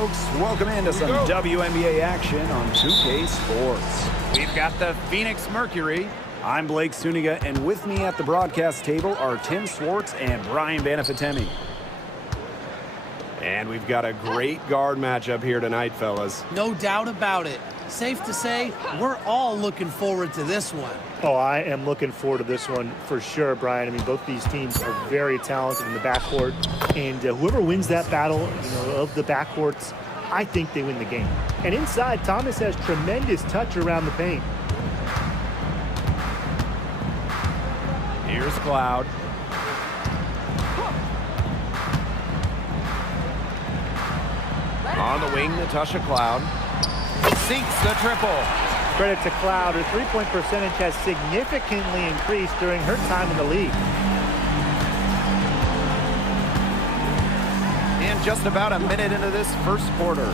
folks. Welcome into some WNBA action on 2K Sports. We've got the Phoenix Mercury. I'm Blake Suniga, and with me at the broadcast table are Tim Swartz and Brian Banafitemi. And we've got a great guard matchup here tonight, fellas. No doubt about it. Safe to say, we're all looking forward to this one. Oh, I am looking forward to this one for sure, Brian. I mean, both these teams are very talented in the backcourt, and whoever wins that battle, of the backcourts, I think they win the game. And inside, Thomas has tremendous touch around the paint. Here's Cloud. On the wing, Natasha Cloud. Sinks the triple. Credit to Cloud. Her three-point percentage has significantly increased during her time in the league. And just about a minute into this first quarter.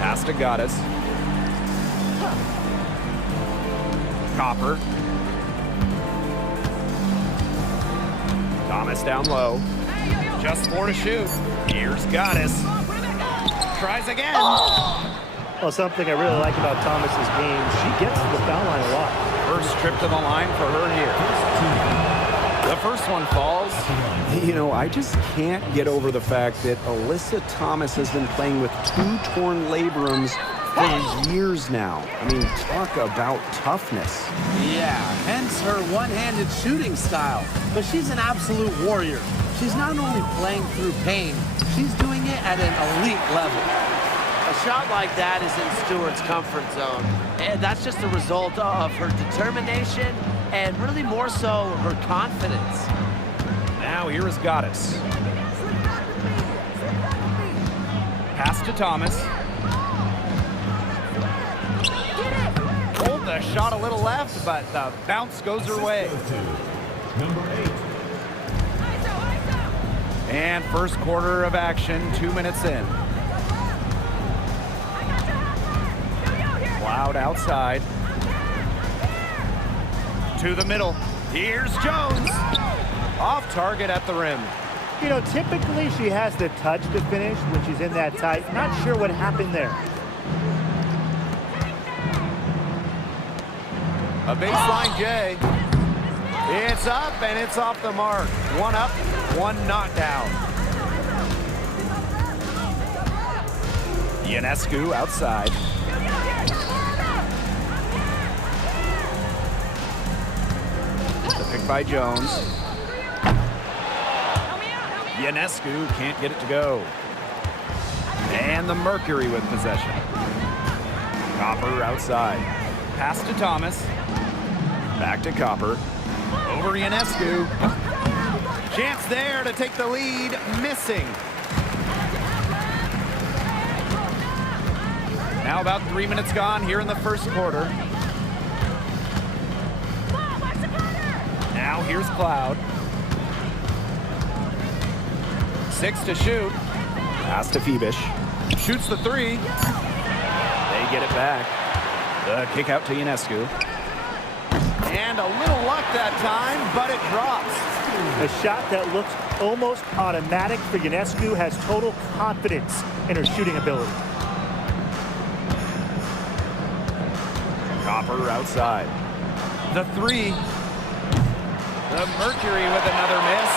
Pass to Goddess. Copper. Thomas down low. Just 4 to shoot. Here's Goddess. Tries again. Well, something I really like about Thomas's game, she gets to the foul line a lot. First trip to the line for her here. The first one falls. You know, I just can't get over the fact that Alyssa Thomas has been playing with 2 torn labrums for years now. I mean, talk about toughness. Yeah, hence her one-handed shooting style. But she's an absolute warrior. She's not only playing through pain, she's doing it at an elite level. A shot like that is in Stewart's comfort zone, and that's just a result of her determination and really more so her confidence. Now here is Goddess. Pass to Thomas. Pulled the shot a little left, but the bounce goes her way. Number 8. And first quarter of action, 2 minutes in. Cloud outside. To the middle. Here's Jones. Off target at the rim. You know, typically she has the touch to finish when she's in that tight. Not sure what happened there. A baseline J. It's up and it's off the mark. One up, one not down. Ionescu outside. The pick by Jones. Ionescu can't get it to go. And the Mercury with possession. Copper outside. Pass to Thomas. Back to Copper. Over Ionescu. Chance there to take the lead. Missing. Now about 3 minutes gone here in the first quarter. Now here's Cloud. 6 to shoot. Pass to Phoebish. Shoots the 3. They get it back. The kick out to Ionescu. And a little luck that time, but it drops. A shot that looks almost automatic for Ionescu has total confidence in her shooting ability. Copper outside. The 3. The Mercury with another miss.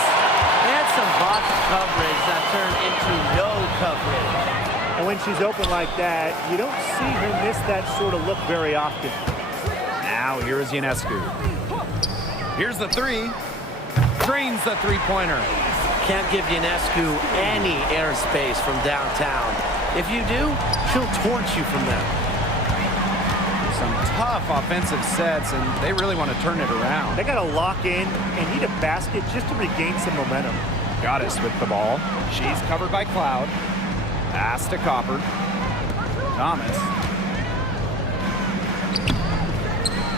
And some box coverage that turned into no coverage. And when she's open like that, you don't see her miss that sort of look very often. Now here is Ionescu. Here's the 3. Drains the three-pointer. Can't give Ionescu any airspace from downtown. If you do, she'll torch you from there. Some tough offensive sets, and they really want to turn it around. They got to lock in and need a basket just to regain some momentum. Goddess with the ball. She's covered by Cloud. Pass to Copper. Thomas.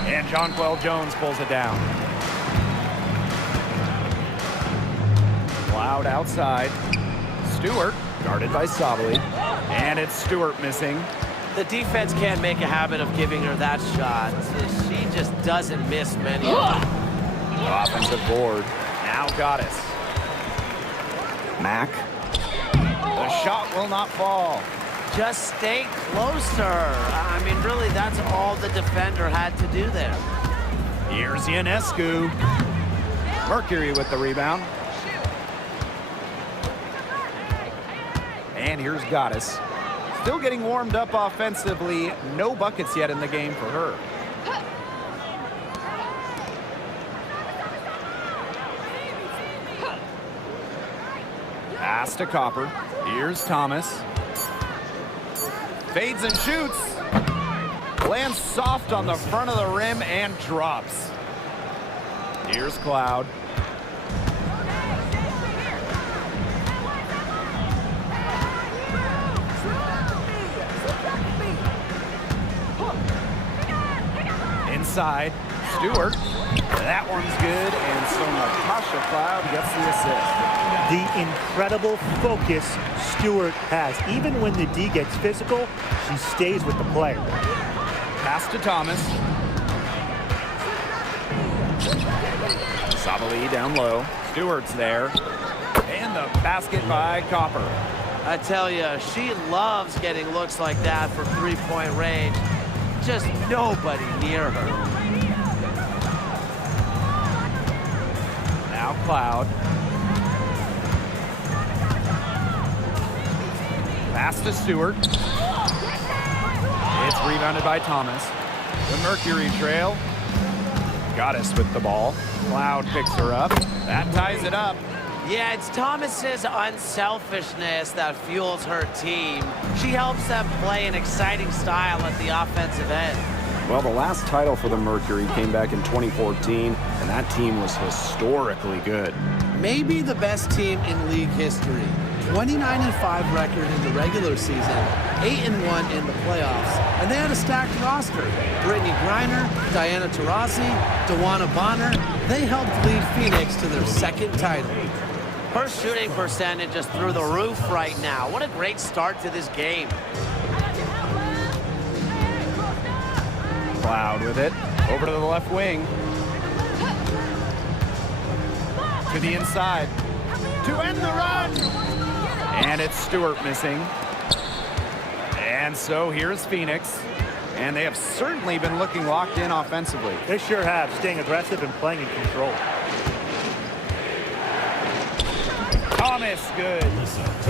And Jonquel Jones pulls it down. Cloud outside. Stewart, guarded by Sabali. And it's Stewart missing. The defense can't make a habit of giving her that shot. She just doesn't miss many. Offensive board. Now Goddess. Mack. The shot will not fall. Just stay closer. I mean, really, that's all the defender had to do there. Here's Ionescu. Mercury with the rebound. And here's Goddess. Still getting warmed up offensively. No buckets yet in the game for her. Pass to Copper. Here's Thomas. Fades and shoots. Lands soft on the front of the rim and drops. Here's Cloud. Inside, Stewart. That one's good, and so Natasha Cloud gets the assist. The incredible focus Stewart has. Even when the D gets physical, she stays with the play. Pass to Thomas. Sabali down low. Stewart's there. And the basket by Copper. I tell you, she loves getting looks like that from three-point range. Just nobody near her. Now Cloud. Pass to Stewart. It's rebounded by Thomas. The Mercury trail. Goddess with the ball. Cloud picks her up. That ties it up. Yeah, it's Thomas's unselfishness that fuels her team. She helps them play an exciting style at the offensive end. Well, the last title for the Mercury came back in 2014, and that team was historically good. Maybe the best team in league history. 29-5 record in the regular season, 8-1 in the playoffs, and they had a stacked roster. Brittany Griner, Diana Taurasi, Dewana Bonner, they helped lead Phoenix to their second title. Her shooting percentage is through the roof right now. What a great start to this game. Cloud with it. Over to the left wing. To the inside. To end the run. And it's Stewart missing. And so here's Phoenix. And they have certainly been looking locked in offensively. They sure have, staying aggressive and playing in control. Thomas, good.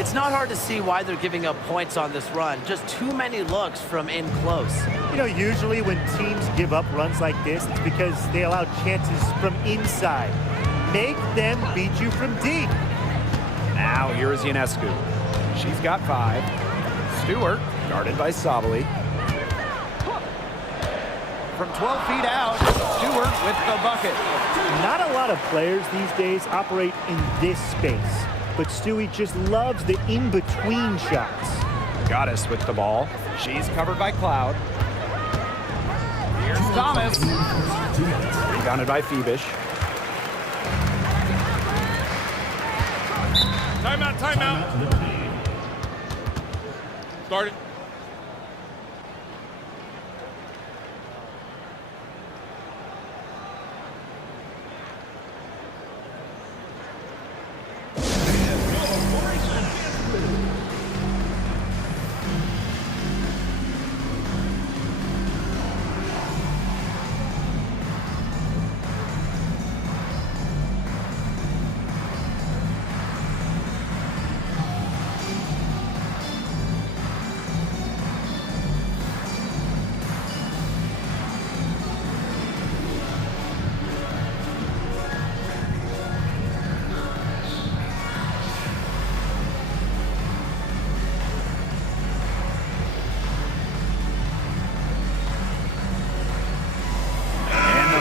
It's not hard to see why they're giving up points on this run. Just too many looks from in close. You know, usually when teams give up runs like this, it's because they allow chances from inside. Make them beat you from deep. Now here's Ionescu. She's got 5. Stewart, guarded by Sabali. From 12 feet out, Stewart with the bucket. Not a lot of players these days operate in this space, but Stewie just loves the in-between shots. Goddess with the ball. She's covered by Cloud. Here's Thomas. Rebounded by Phoebish. Timeout, timeout. Start it.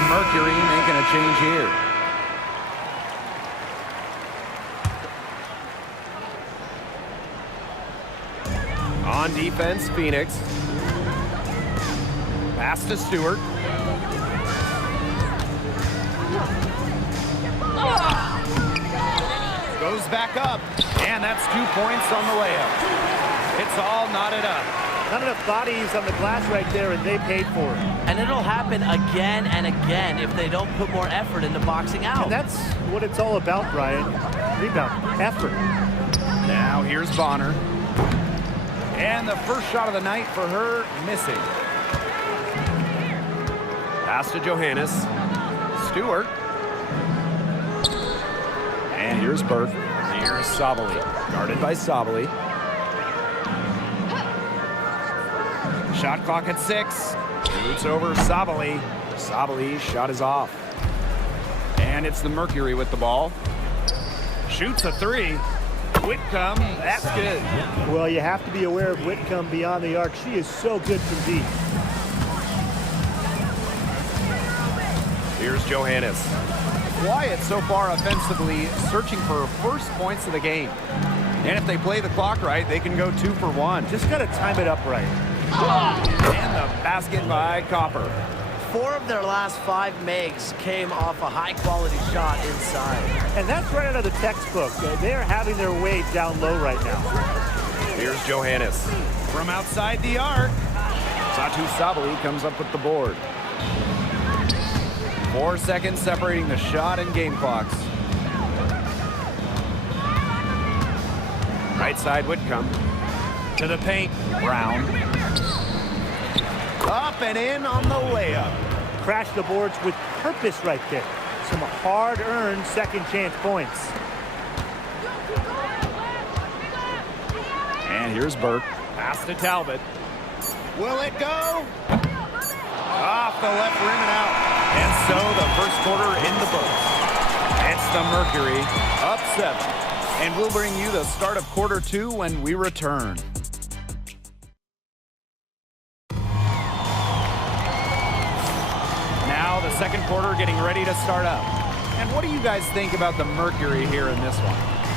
Mercury making a change here. On defense, Phoenix. Pass to Stewart. Goes back up, and that's 2 points on the layup. It's all knotted up. Not enough bodies on the glass right there, and they paid for it. And it'll happen again and again if they don't put more effort into boxing out. And that's what it's all about, Brian. Rebound, effort. Now here's Bonner. And the first shot of the night for her, missing. Pass to Johannes. Stewart. And here's Burke. Here's Sabali. Guarded by Sabali. Shot clock at 6. Shoots over Sabali. Sabali's shot is off. And it's the Mercury with the ball. Shoots a 3. Whitcomb, that's good. Well, you have to be aware of Whitcomb beyond the arc. She is so good from deep. Here's Johannes. Quiet so far offensively, searching for first points of the game. And if they play the clock right, they can go 2 for 1. Just got to time it up right. And the basket by Copper. 4 of their last 5 makes came off a high-quality shot inside. And that's right out of the textbook. They're having their way down low right now. Here's Johannes. From outside the arc, Satu Sabali comes up with the board. 4 seconds separating the shot and game clocks. Right side Whitcomb. To the paint, Brown. Up and in on the layup. Crash the boards with purpose right there. Some hard-earned second chance points. And here's Burke. Pass to Talbot. Will it go? Off the left rim and out. And so the first quarter in the books. It's the Mercury up 7. And we'll bring you the start of quarter 2 when we return. Now the second quarter getting ready to start up. And what do you guys think about the Mercury here in this one?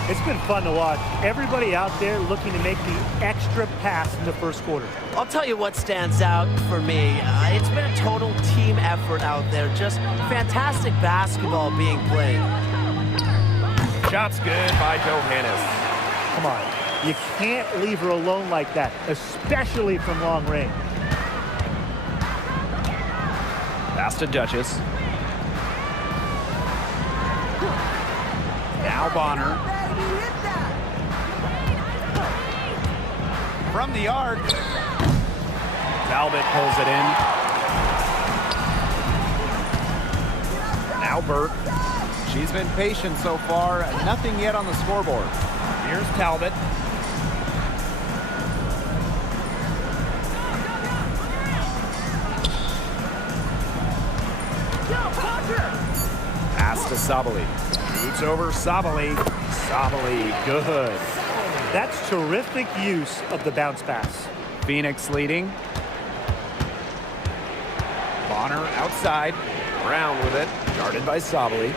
It's been fun to watch. Everybody out there looking to make the extra pass in the first quarter. I'll tell you what stands out for me. It's been a total team effort out there. Just fantastic basketball being played. Shot's good by Johannes. Come on. You can't leave her alone like that, especially from long range. Pass to Duchess. Now Bonner. From the arc. Talbot pulls it in. Now Burke. She's been patient so far. Nothing yet on the scoreboard. Here's Talbot. Pass to Sabali. Shoots over Sabali. Sabali, good. That's terrific use of the bounce pass. Phoenix leading. Bonner outside. Brown with it. Guarded by Sabali.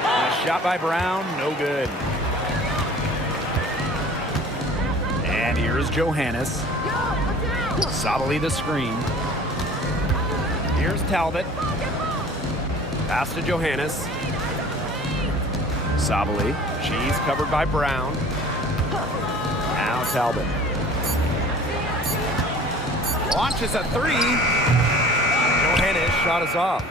A shot by Brown, no good. And here's Johannes. Sabali the screen. Here's Talbot. Pass to Johannes. Sabali. She's covered by Brown. Now Talbot. Launches a 3. Johannes shot is off.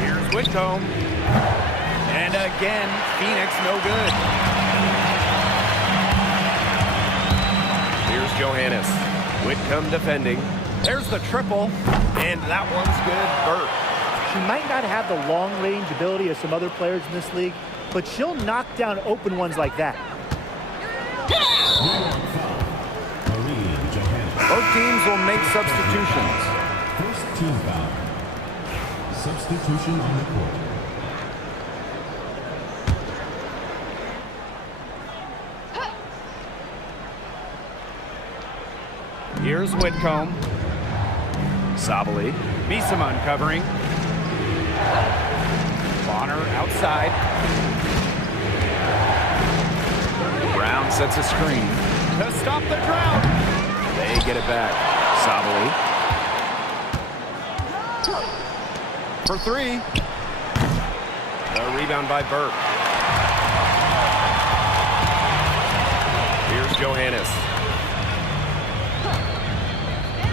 Here's Whitcomb. And again, Phoenix no good. Here's Johannes. Whitcomb defending. There's the triple, and that one's good. Burke. She might not have the long-range ability of some other players in this league, but she'll knock down open ones like that. Both teams will make substitutions. First team foul. Substitution on the court. Here's Whitcomb. Sabali. Misaman covering. Bonner outside. Brown sets a screen to stop the drought. They get it back. Sabali. For 3. The rebound by Burke. Here's Johannes.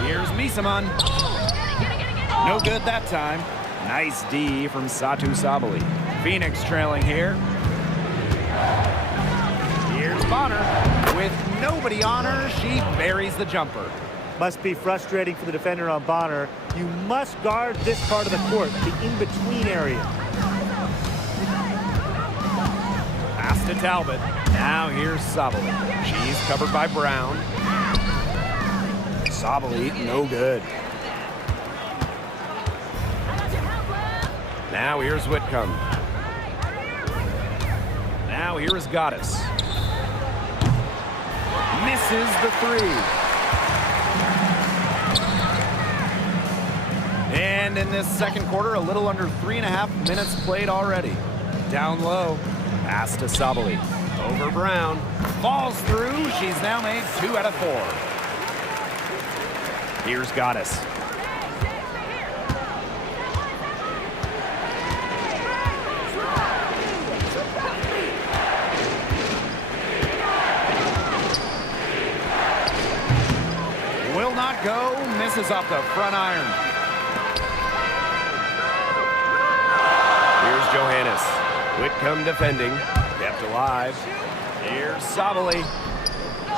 Here's Misaman. No good that time. Nice D from Satu Sabali. Phoenix trailing here. Bonner. With nobody on her, she buries the jumper. Must be frustrating for the defender on Bonner. You must guard this part of the court, the in-between area. Pass to Talbot. Now here's Sabali. She's covered by Brown. Sabali, no good. Now here's Whitcomb. Now here is Goddess. Misses the three. And in this second quarter, a little under 3.5 minutes played already. Down low. Pass to Sabali. Over Brown. Falls through. She's now made 2 out of 4. Here's Goddess. Will not go. Misses off the front iron. Here's Johannes. Whitcomb defending. Kept alive. Here's Sabali.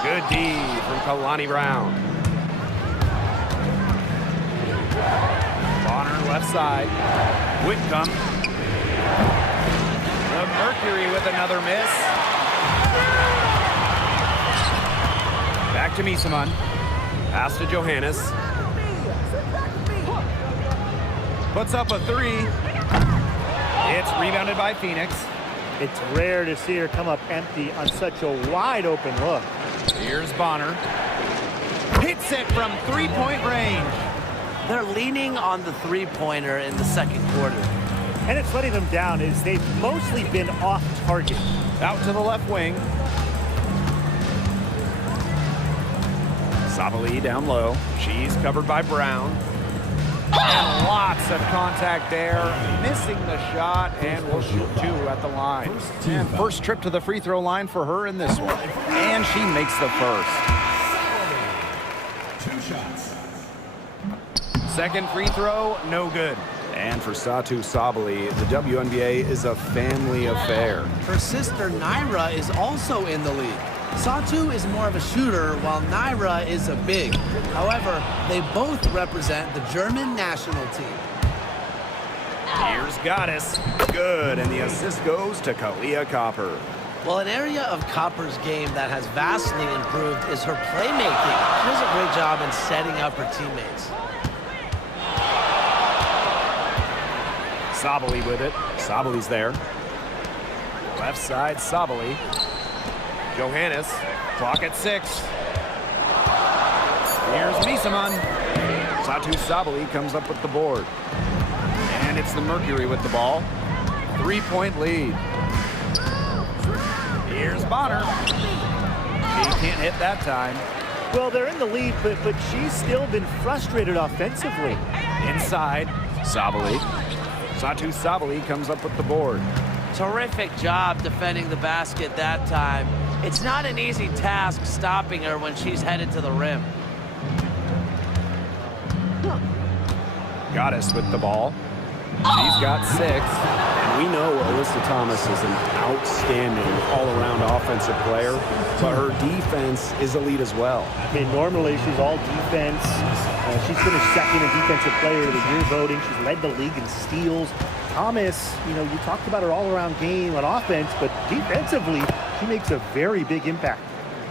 Good D from Kalani Brown. Bonner left side. Whitcomb. The Mercury with another miss. Back to Misaman. Pass to Johannes. Puts up a 3. It's rebounded by Phoenix. It's rare to see her come up empty on such a wide open look. Here's Bonner. Hits it from 3-point range. They're leaning on the three-pointer in the second quarter. And it's letting them down as they've mostly been off target. Out to the left wing. Sabali down low. She's covered by Brown. And lots of contact there. Missing the shot and will shoot 2 at the line. And first trip to the free throw line for her in this one. And she makes the first. 2 shots. Second free throw, no good. And for Satu Sabali, the WNBA is a family affair. Her sister Naira is also in the league. Satu is more of a shooter, while Naira is a big. However, they both represent the German national team. Here's Goddess. Good, and the assist goes to Kalia Copper. Well, an area of Copper's game that has vastly improved is her playmaking. She does a great job in setting up her teammates. Sabali with it. Sabali's there. Left side, Sabali. Johannes, clock at 6. Here's Misaman. Satu Sabali comes up with the board. And it's the Mercury with the ball. 3-point lead. Here's Bonner. She can't hit that time. Well, they're in the lead, but she's still been frustrated offensively. Inside, Sabali. Satu Sabali comes up with the board. Terrific job defending the basket that time. It's not an easy task stopping her when she's headed to the rim. Goddess with the ball. She's got 6. And we know Alyssa Thomas is an outstanding all-around offensive player, but her defense is elite as well. I mean, normally she's all defense. She's finished second in Defensive Player of the Year voting. She's led the league in steals. Thomas, you talked about her all-around game on offense, but defensively, she makes a very big impact.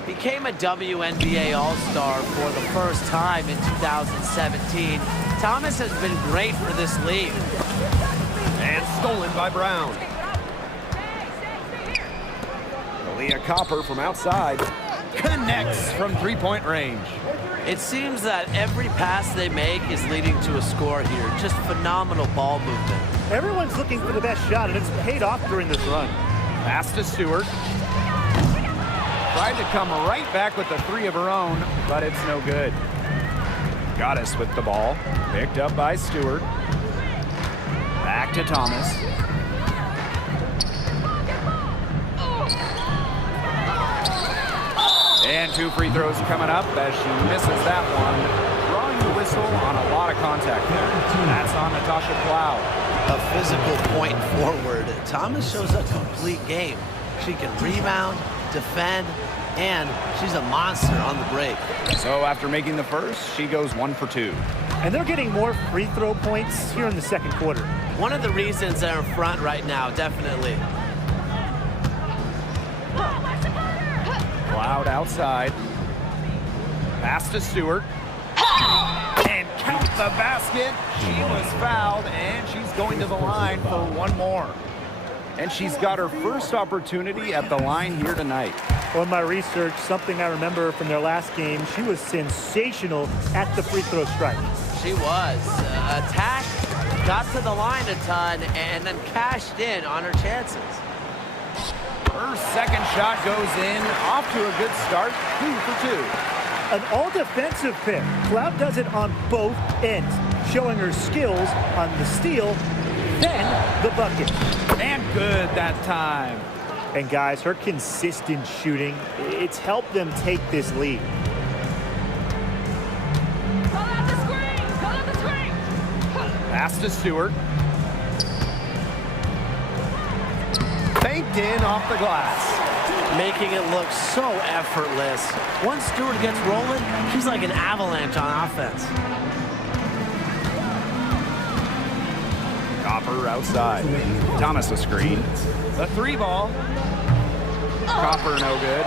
Became a WNBA All-Star for the first time in 2017. Thomas has been great for this league. And stolen by Brown. Kalia Copper from outside. Connects from 3-point range. It seems that every pass they make is leading to a score here. Just phenomenal ball movement. Everyone's looking for the best shot, and it's paid off during this run. Pass to Stewart. Tried to come right back with the 3 of her own, but it's no good. Goddess with the ball. Picked up by Stewart. Back to Thomas. And 2 free throws coming up as she misses that one. Drawing the whistle on a lot of contact there. That's on Natasha Plow. A physical point forward. Thomas shows a complete game. She can rebound, defend, and she's a monster on the break. So after making the first, she goes 1 for 2. And they're getting more free throw points here in the second quarter. One of the reasons they're in front right now, definitely. Cloud outside. Pass to Stewart. And count the basket. She was fouled, and she's going to the line for one more. And she's got her first opportunity at the line here tonight. Well, in my research, something I remember from their last game, she was sensational at the free throw strike. She was. Attacked, got to the line a ton, and then cashed in on her chances. Her second shot goes in. Off to a good start. 2 for 2. An all-defensive pick. Cloud does it on both ends, showing her skills on the steal, then the bucket. And good that time. And guys, her consistent shooting, it's helped them take this lead. Pass to Stewart. Banked in off the glass. Making it look so effortless. Once Stewart gets rolling, she's like an avalanche on offense. Copper outside. Thomas a screen. The 3 ball. Copper no good.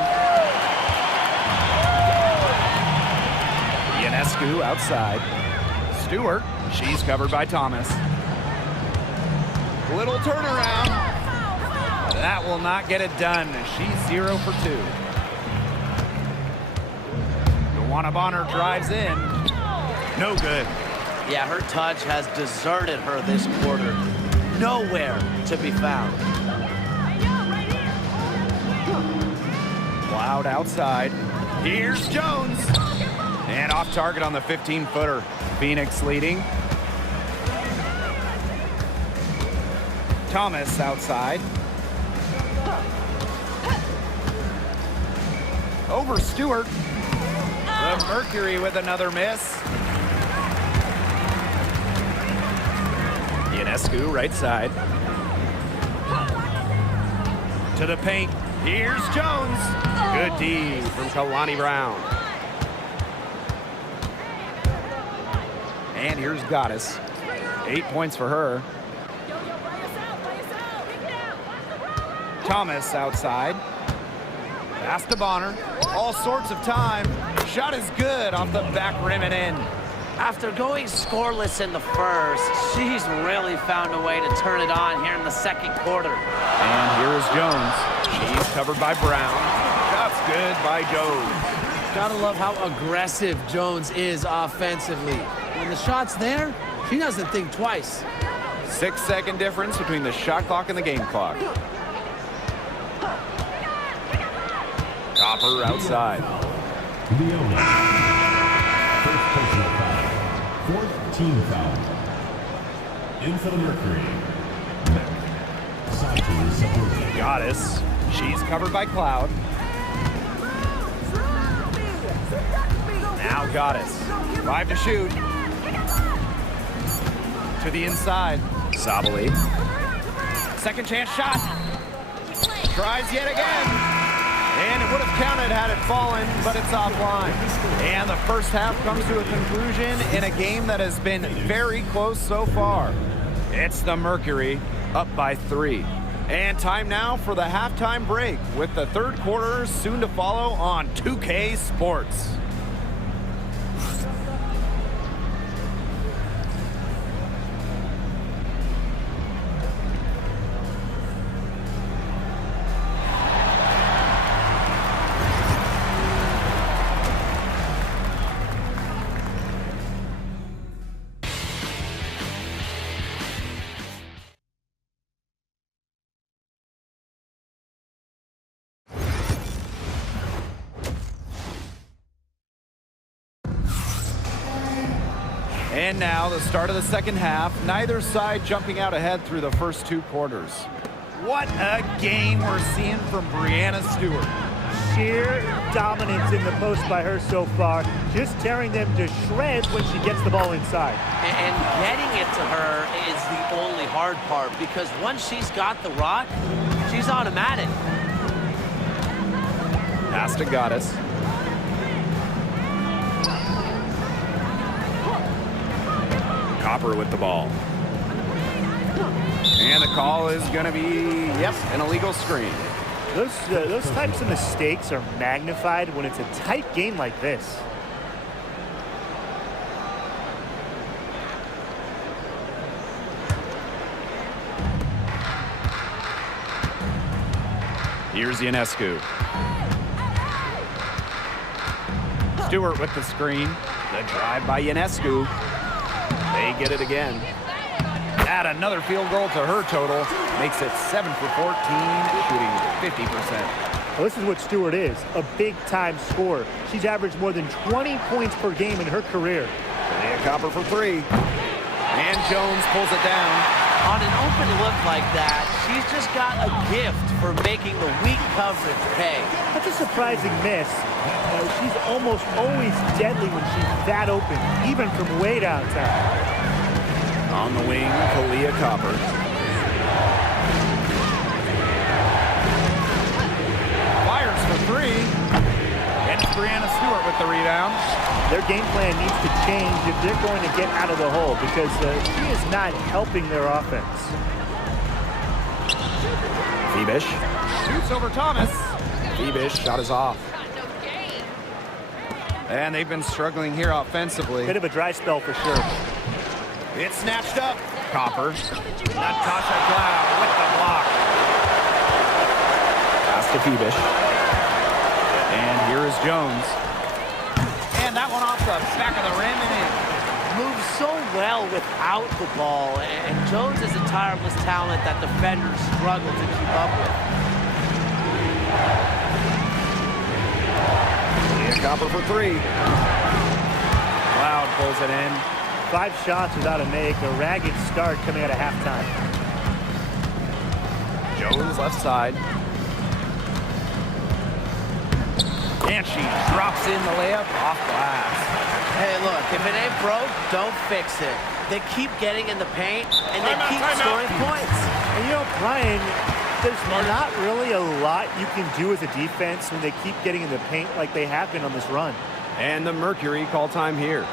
Ionescu outside. Stewart. She's covered by Thomas. Little turnaround. That will not get it done. She's 0 for 2. Joanna Bonner drives in. No good. Yeah, her touch has deserted her this quarter. Nowhere to be found. Cloud outside. Here's Jones. And off target on the 15-footer. Phoenix leading. Thomas outside. Over Stewart. The Mercury with another miss. Ionescu right side. To the paint. Here's Jones. Good D from Kalani Brown. And here's Goddess. 8 points for her. Thomas outside. Pass to Bonner. All sorts of time. Shot is good off the back rim and in. After going scoreless in the first, she's really found a way to turn it on here in the second quarter. And here is Jones. She's covered by Brown. Shot's good by Jones. Gotta love how aggressive Jones is offensively. When the shot's there, she doesn't think twice. 6-second difference between the shot clock and the game clock. Copper outside. Leona. First personal foul. Fourth team foul. In for the Mercury. Sato Sabrina. Goddess. She's covered by Cloud. Now Goddess. 5 to shoot. To the inside. Sabali. Second chance shot. Tries yet again. And it would have counted had it fallen, but it's offline. And the first half comes to a conclusion in a game that has been very close so far. It's the Mercury up by 3. And time now for the halftime break with the third quarter soon to follow on 2K Sports. And now the start of the second half. Neither side jumping out ahead through the first 2 quarters. What a game we're seeing from Brianna Stewart. Sheer dominance in the post by her so far, just tearing them to shreds when she gets the ball inside. And getting it to her is the only hard part, because once she's got the rock, she's automatic. Pass to Gaddis. Copper with the ball. And the call is going to be, yep, an illegal screen. Those types of mistakes are magnified when it's a tight game like this. Here's Ionescu. Stewart with the screen. The drive by Ionescu. They get it again. Add another field goal to her total. Makes it 7 for 14, shooting 50%. Well, this is what Stewart is, a big-time scorer. She's averaged more than 20 points per game in her career. Leah Copper for three. And Jones pulls it down. On an open look like that, she's just got a gift for making the weak coverage pay. That's a surprising miss. She's almost always deadly when she's that open, even from way downtown. On the wing, Kalia Copper. Fires for three. And it's Brianna Stewart with the rebound. Their game plan needs to change if they're going to get out of the hole because she is not helping their offense. Phoebish shoots over Thomas. Phoebish shot is off. And they've been struggling here offensively. Bit of a dry spell for sure. It's snatched up. Copper. Natasha Cloud with the block. Pass to Phoebish. And here is Jones. And that one off the back of the rim and in. Moves so well without the ball, and Jones is a tireless talent that defenders struggle to keep up with. Leah Copper for three. Cloud pulls it in. 5 shots without a make, a ragged start coming out of halftime. Jones left side. And she drops in the layup off glass. Hey, look, if it ain't broke, don't fix it. They keep getting in the paint, and they keep scoring points. And you know, Brian, there's not really a lot you can do as a defense when they keep getting in the paint like they have been on this run. And the Mercury call time here.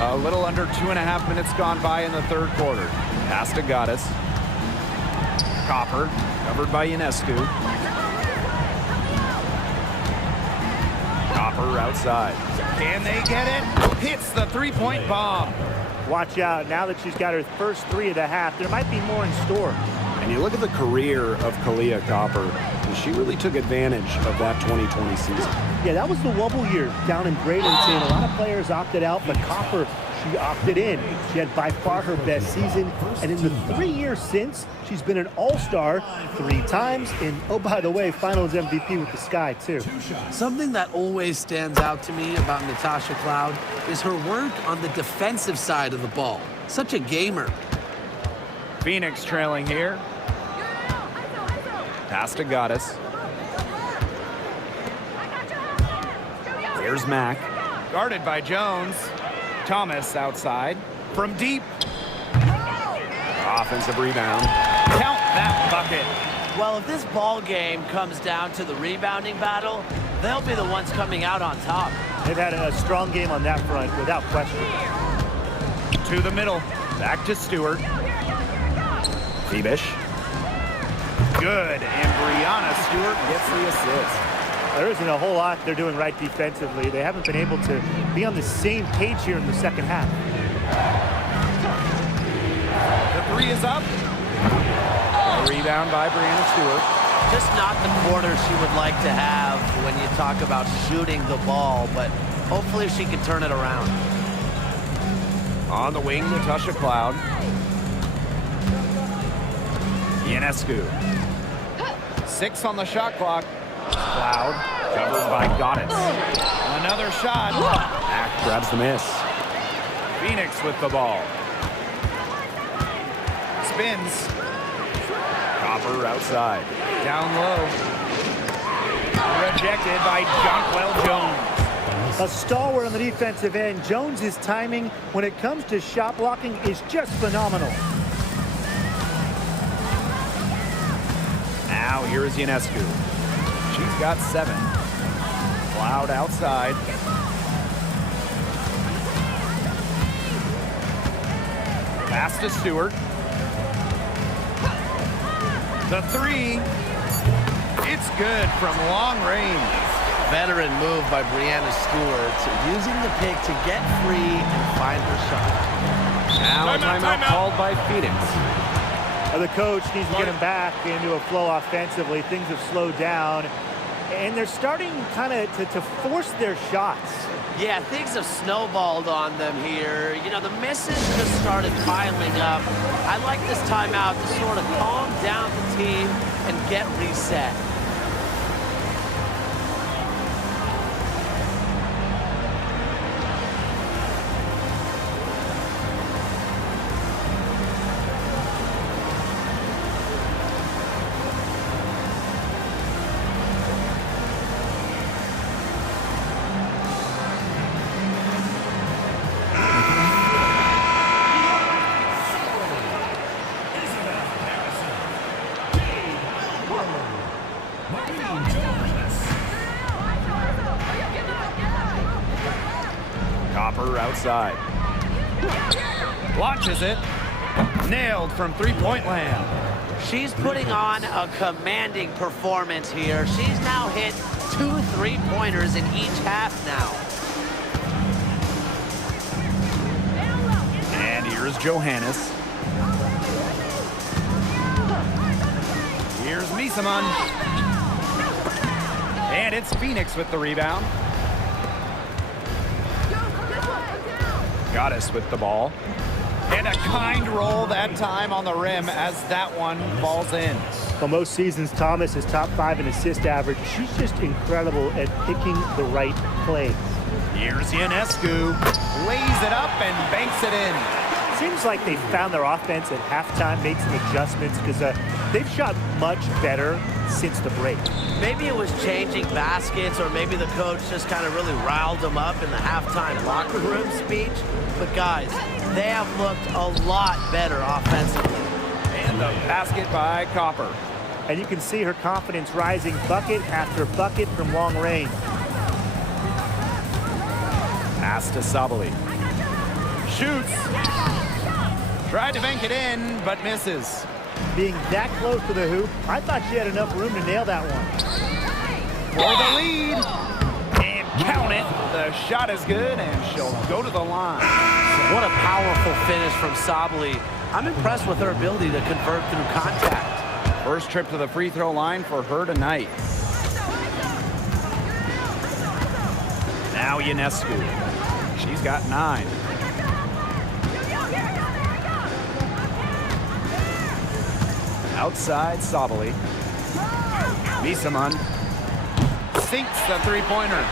A little under 2.5 minutes gone by in the third quarter. Pass to Gaddis. Copper, covered by Ionescu. Copper outside. Can they get it? Hits the three-point bomb. Watch out, now that she's got her first 3 of the half, there might be more in store. And you look at the career of Kalia Copper, and she really took advantage of that 2020 season. Yeah, that was the wobble year down in Bradenton. A lot of players opted out, but Copper, she opted in. She had by far her best season. And in the 3 years since, she's been an all-star 3 times. And, oh, by the way, finals MVP with the Sky, too. Something that always stands out to me about Natasha Cloud is her work on the defensive side of the ball. Such a gamer. Phoenix trailing here. Pass to Gaddis. Here's Mack. Guarded by Jones. Thomas outside. From deep. Offensive rebound. Count that bucket. Well, if this ball game comes down to the rebounding battle, they'll be the ones coming out on top. They've had a strong game on that front, without question. To the middle. Back to Stewart. Phoebish. Good, and Brianna Stewart gets the assist. There isn't a whole lot they're doing right defensively. They haven't been able to be on the same page here in the second half. The three is up. A rebound by Brianna Stewart. Just not the quarter she would like to have when you talk about shooting the ball, but hopefully she can turn it around. On the wing, Natasha Cloud. Ionescu. 6 on the shot clock. Cloud covered by Goddess. Another shot. Act grabs the miss. Phoenix with the ball. Spins. Copper outside. Down low. Rejected by Jonquel Jones. A stalwart on the defensive end. Jones's timing when it comes to shot blocking is just phenomenal. Now here is Ionescu. She's got 7. Cloud outside. Pass to Stewart. The 3. It's good from long range. Veteran move by Brianna Stewart, using the pick to get free and find her shot. Now a timeout called by Phoenix. The coach needs to get him back into a flow offensively. Things have slowed down, and they're starting kind of to force their shots. Yeah, things have snowballed on them here. You know, the misses just started piling up. I like this timeout to sort of calm down the team and get reset. Copper outside. Launches it. Nailed from three-point land. She's putting on a commanding performance here. She's now hit 2 3-pointers in each half now. And here's Johannes. Here's Misaman. And it's Phoenix with the rebound. Goddess with the ball. And a kind roll that time on the rim as that one falls in. Well, most seasons, Thomas is top 5 in assist average. She's just incredible at picking the right plays. Here's Ionescu. Lays it up and banks it in. Seems like they found their offense at halftime, made some adjustments, because they've shot much better since the break. Maybe it was changing baskets, or maybe the coach just kind of really riled them up in the halftime locker room speech. But guys, they have looked a lot better offensively. And the basket by Copper. And you can see her confidence rising bucket after bucket from long range. Pass to Sabali. Shoots. Tried to bank it in, but misses. Being that close to the hoop, I thought she had enough room to nail that one. For the lead. And count it. The shot is good, and she'll go to the line. What a powerful finish from Sabali. I'm impressed with her ability to convert through contact. First trip to the free throw line for her tonight. Now Ionescu. She's got 9. Outside Sabali. Misaman sinks the three-pointer.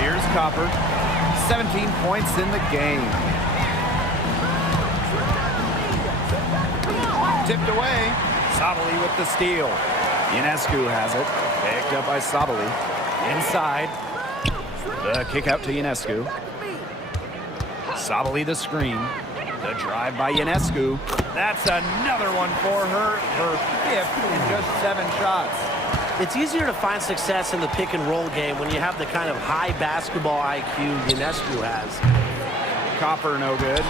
Here's Copper. 17 points in the game. Tipped away. Sabali with the steal. Ionescu has it. Picked up by Sabali. Inside. The kick out to Ionescu. Sabali the screen. The drive by Ionescu. That's another one for her. Her 5th in just 7 shots. It's easier to find success in the pick and roll game when you have the kind of high basketball IQ Ionescu has. Copper no good.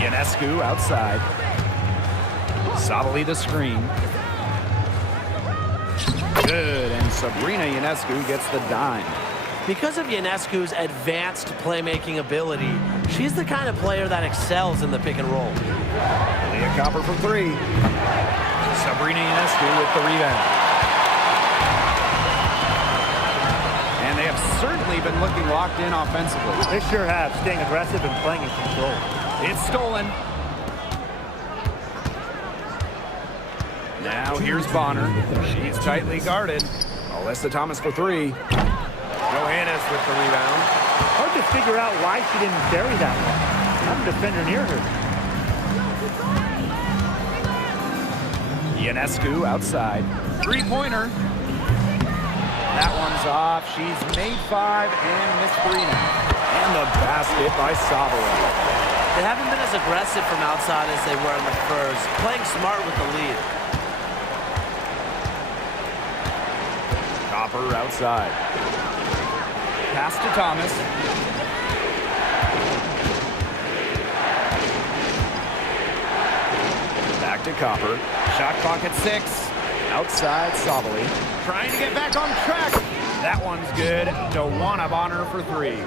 Ionescu outside. Sabali the screen. Good, and Sabrina Ionescu gets the dime. Because of Ionescu's advanced playmaking ability, she's the kind of player that excels in the pick and roll. Leah Copper from 3. Sabrina Ionescu with the rebound. And they have certainly been looking locked in offensively. They sure have, staying aggressive and playing in control. It's stolen. Now here's Bonner. She's tightly guarded. Alyssa Thomas for 3. Johannes with the rebound. Hard to figure out why she didn't bury that one. Not a defender near her. Ionescu outside. 3-pointer. That one's off. She's made 5 and missed 3 now. And the basket by Sabali. They haven't been as aggressive from outside as they were in the first, playing smart with the lead. Copper outside. Pass to Thomas. Back to Copper. Shot clock at 6. Outside Sabali. Trying to get back on track. That one's good. Dewana Bonner for 3.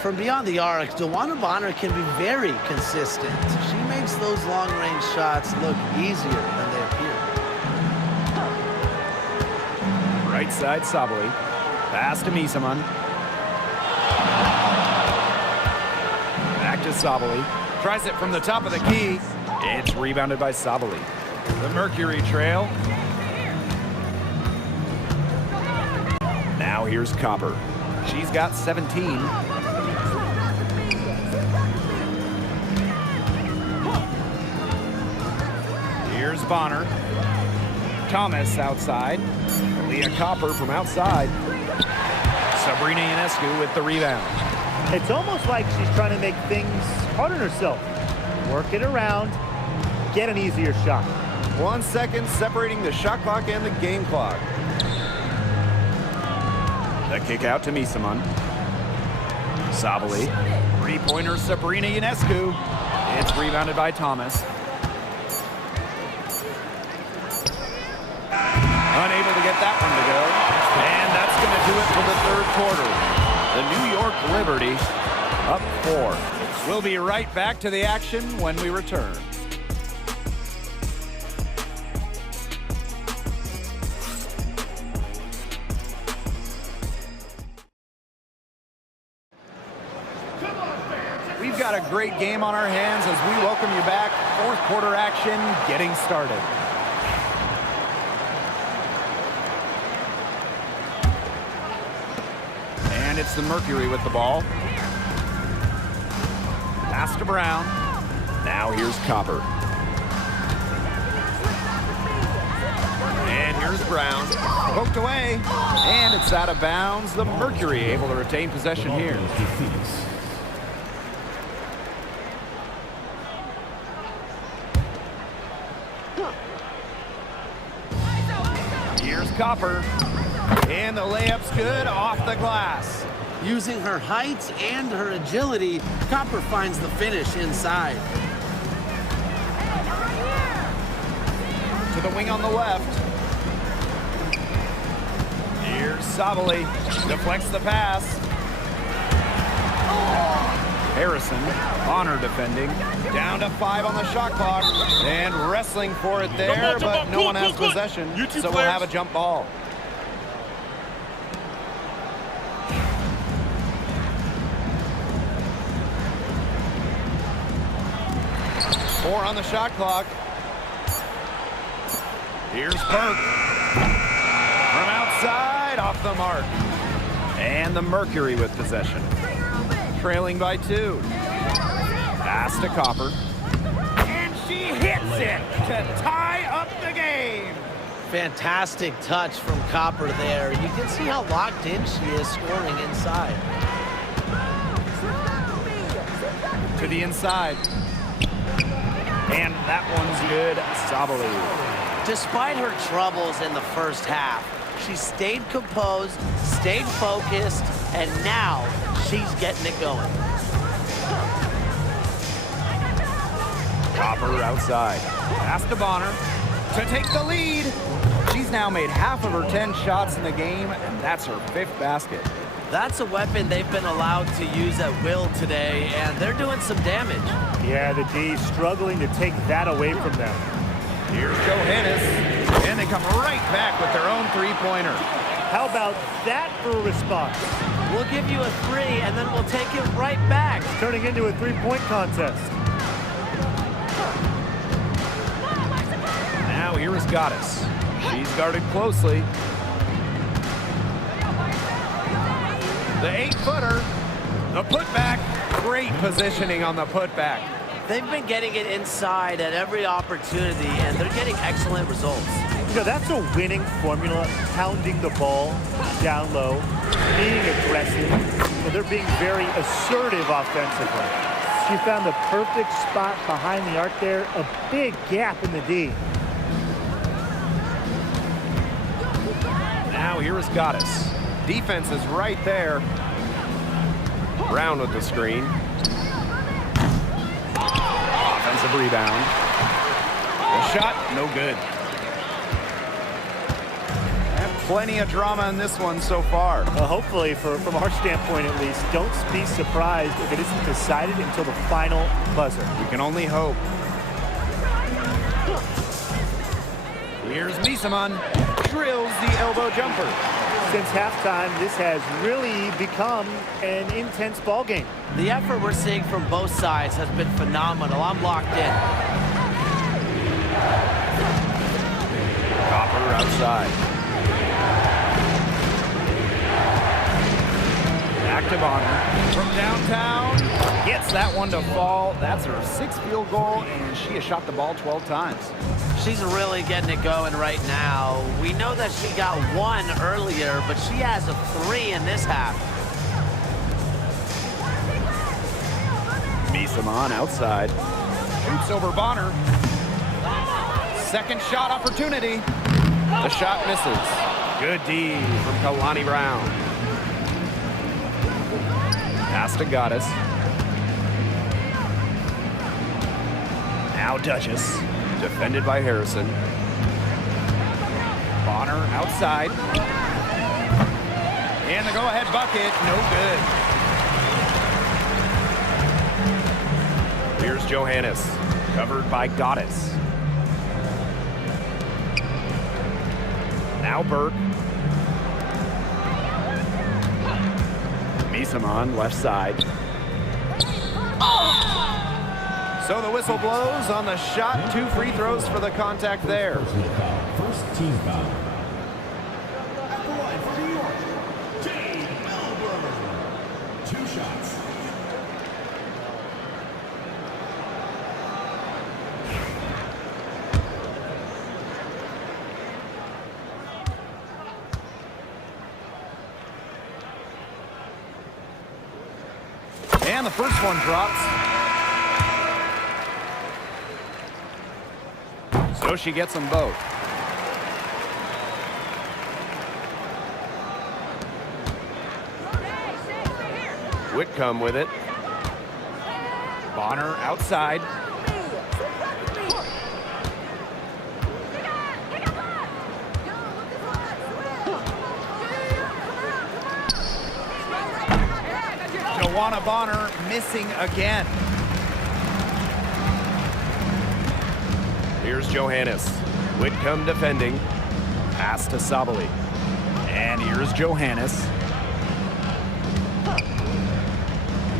From beyond the arc, Dewana Bonner can be very consistent. She makes those long-range shots look easier than they appear. Right side Sabali. Pass to Misaman. Back to Sabali. Tries it from the top of the key. It's rebounded by Sabali. The Mercury trail. Now here's Copper. She's got 17. Here's Bonner. Thomas outside. Leah Copper from outside. Sabrina Ionescu with the rebound. It's almost like she's trying to make things hard on herself. Work it around, get an easier shot. 1 second separating the shot clock and the game clock. The kick out to Misaman. Sabali. 3-pointer Sabrina Ionescu. It's rebounded by Thomas. Unable to get that one to go. And that's going to do it for the 3rd quarter. The New York Liberty up 4. We'll be right back to the action when we return. We've got a great game on our hands as we welcome you back. 4th quarter action getting started. And it's the Mercury with the ball. Pass to Brown. Now here's Copper. And here's Brown. Poked away. And it's out of bounds. The Mercury able to retain possession here. Here's Copper. And the layup's good off the glass. Using her height and her agility, Copper finds the finish inside. To the wing on the left. Here's Sabali. Deflects the pass. Harrison, Bonner defending. Down to 5 on the shot clock. And wrestling for it there, but no one has possession. So we'll have a jump ball. Four on the shot clock. Here's Burke. From outside, off the mark. And the Mercury with possession. Trailing by 2. Pass to Copper. And she hits it to tie up the game. Fantastic touch from Copper there. You can see how locked in she is scoring inside. To the inside. And that one's good. Sabali. Despite her troubles in the first half, she stayed composed, stayed focused, and now she's getting it going. Copper outside. Pass to Bonner to take the lead. She's now made half of her 10 shots in the game, and that's her 5th basket. That's a weapon they've been allowed to use at will today, and they're doing some damage. Yeah, the D struggling to take that away from them. Here's Johannes, and they come right back with their own three-pointer. How about that for a response? We'll give you a 3, and then we'll take it right back. Turning into a three-point contest. Now here is Goddess. She's guarded closely. The 8-footer, the putback. Great positioning on the putback. They've been getting it inside at every opportunity, and they're getting excellent results. You know, that's a winning formula, pounding the ball down low, being aggressive. So they're being very assertive offensively. She found the perfect spot behind the arc there, a big gap in the D. Now here is Goddess. Defense is right there. Brown with the screen. Offensive rebound. The shot, no good. And plenty of drama in this one so far. Well, hopefully, from our standpoint at least, don't be surprised if it isn't decided until the final buzzer. We can only hope. Here's Misaman. Drills the elbow jumper. Since halftime, this has really become an intense ball game. The effort we're seeing from both sides has been phenomenal. I'm locked in. Copper outside. Back to Bonner. From downtown. Gets that one to fall. That's her 6th field goal, and she has shot the ball 12 times. She's really getting it going right now. We know that she got 1 earlier, but she has a 3 in this half. Misaman outside. Shoots over Bonner. Second shot opportunity. The shot misses. Good D from Kalani Brown. Pass to Goddess. Now Duchess. Defended by Harrison. Bonner outside. And the go-ahead bucket, no good. Here's Johannes, covered by Goddess. Now Burke. Misaman, left side. So the whistle blows on the shot. 2 free throws for the contact there. First team foul. At the line for New York, Jade Melbourne. 2 shots. And the first one drops. So she gets them both. Whitcomb with it. Bonner outside. Joanna Bonner missing again. Here's Johannes. Whitcomb defending. Pass to Sabali. And here's Johannes.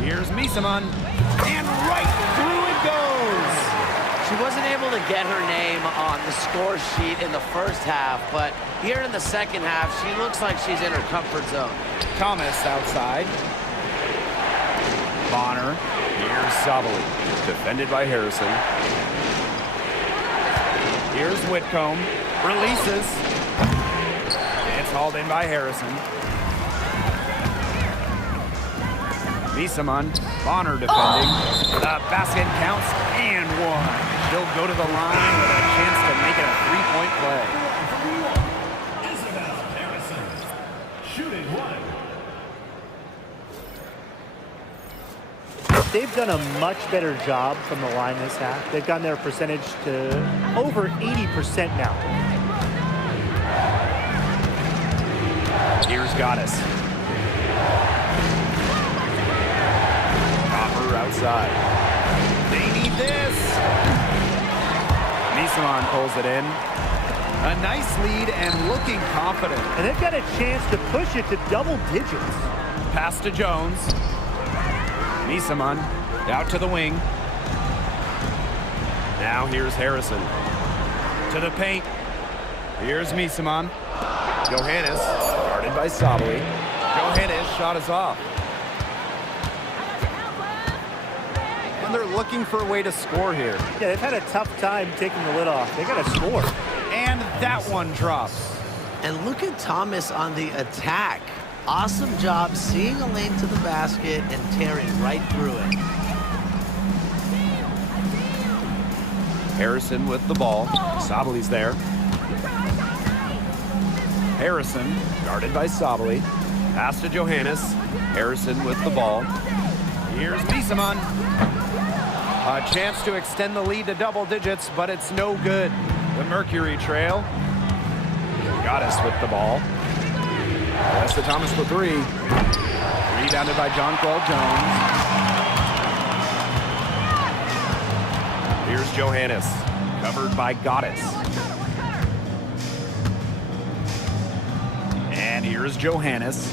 Here's Misaman. And right through it goes. She wasn't able to get her name on the score sheet in the first half, but here in the second half, she looks like she's in her comfort zone. Thomas outside. Bonner. Here's Sabali. Defended by Harrison. Here's Whitcomb. Releases. It's hauled in by Harrison. Misaman, Bonner defending. The basket counts and one. She'll go to the line with a chance to make it a three-point play. Isabel Harrison, shooting one. They've done a much better job from the line this half. They've gotten their percentage to over 80% now. Here's Goddess. Copper outside. They need this. Misaman pulls it in. A nice lead and looking confident. And they've got a chance to push it to double digits. Pass to Jones. Misaman out to the wing. Now here's Harrison. To the paint. Here's Misaman. Johannes, guarded by Sabali. Johannes shot is off. And they're looking for a way to score here. Yeah, they've had a tough time taking the lid off. They got to score. And that one drops. And look at Thomas on the attack. Awesome job seeing a lane to the basket and tearing right through it. Harrison with the ball. Sabali's there. Harrison, guarded by Sabali. Pass to Johannes. Harrison with the ball. Here's Misaman. A chance to extend the lead to double digits, but it's no good. The Mercury trail. Goddess with the ball. That's to Thomas for three. Rebounded by Jonquel Jones. Here's Johannes, covered by Goddess. And here's Johannes.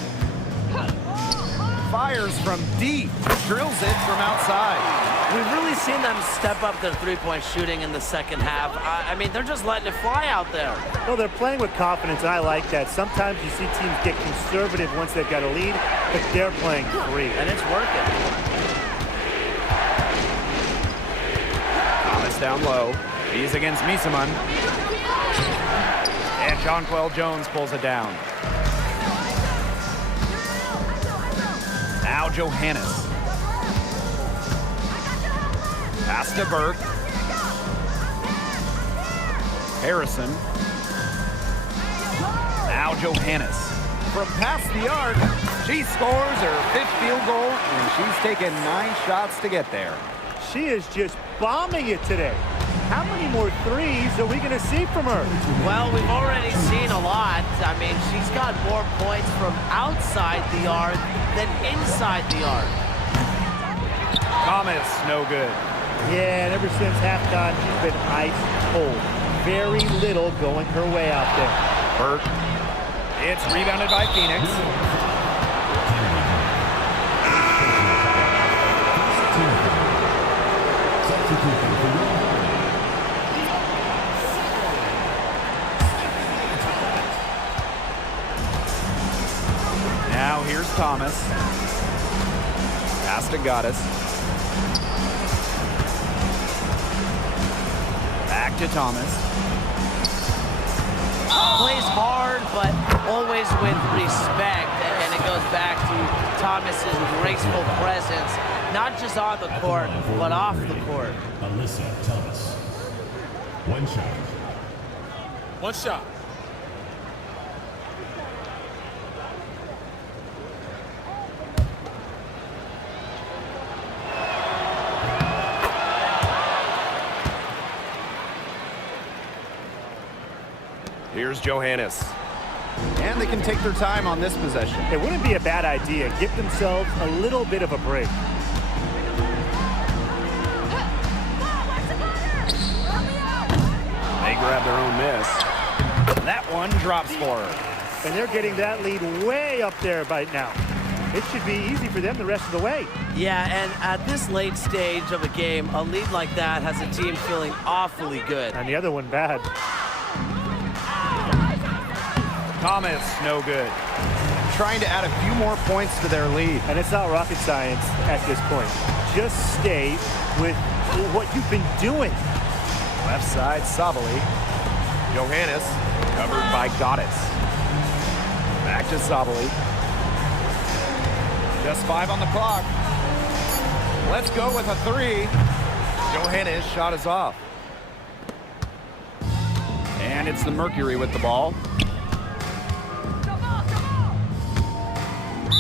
Fires from deep, drills it from outside. We've really seen them step up their three-point shooting in the second half. I mean, they're just letting it fly out there. No, they're playing with confidence, and I like that. Sometimes you see teams get conservative once they've got a lead, but they're playing free. And it's working. Thomas down low. He's against Misaman. And Jonquel Jones pulls it down. Now Johannes. Pass to Burke. Harrison. Now Johannes. From past the arc, she scores her fifth field goal, and she's taken 9 shots to get there. She is just bombing it today. How many more threes are we going to see from her? Well, we've already seen a lot. I mean, she's got more points from outside the arc than inside the arc. Thomas, no good. Yeah, and ever since halftime, she's been ice cold. Very little going her way out there. Burke. It's rebounded by Phoenix. Now here's Thomas. Pass to Goddess. Back to Thomas. Plays hard, but always with respect. And it goes back to Thomas's graceful presence, not just on the court, but off the court. Alyssa Thomas. One shot. One shot. Here's Johannes. And they can take their time on this possession. It wouldn't be a bad idea. Give themselves a little bit of a break. They grab their own miss. That one drops for her. And they're getting that lead way up there right now. It should be easy for them the rest of the way. Yeah, and at this late stage of a game, a lead like that has a team feeling awfully good. And the other one bad. Thomas, no good. Trying to add a few more points to their lead. And it's not rocket science at this point. Just stay with what you've been doing. Left side, Sabali. Johannes. Covered by Goddess. Back to Sabali. Just 5 on the clock. Let's go with a 3. Johannes' shot is off. And it's the Mercury with the ball.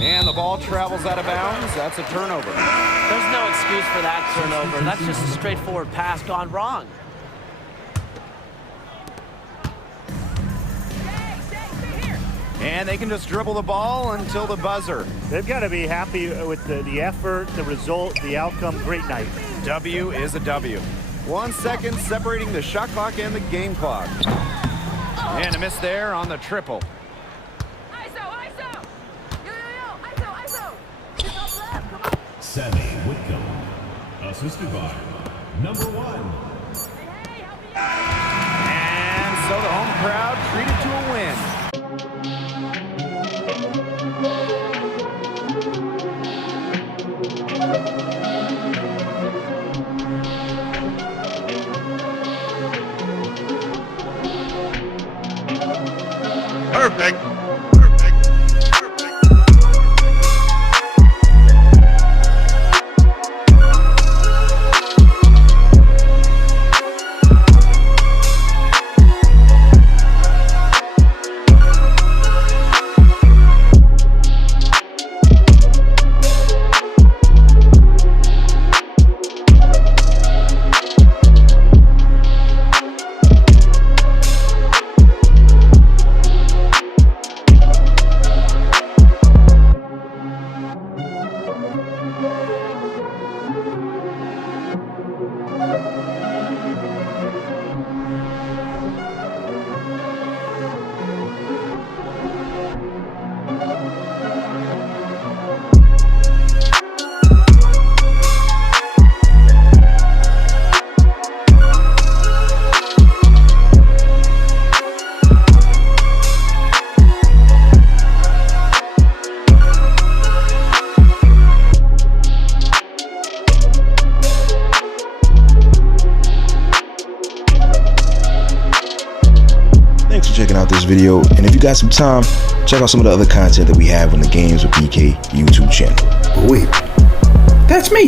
And the ball travels out of bounds. That's a turnover. There's no excuse for that turnover. That's just a straightforward pass gone wrong. And they can just dribble the ball until the buzzer. They've got to be happy with the effort, the result, the outcome. Great night. W is a W. 1 second separating the shot clock and the game clock. And a miss there on the triple. Sammy Whitcomb, assisted by number 1. And so the home crowd treated to a win. Perfect. Checking out this video, and if you got some time, check out some of the other content that we have on the Games with BK YouTube channel. Wait, that's me.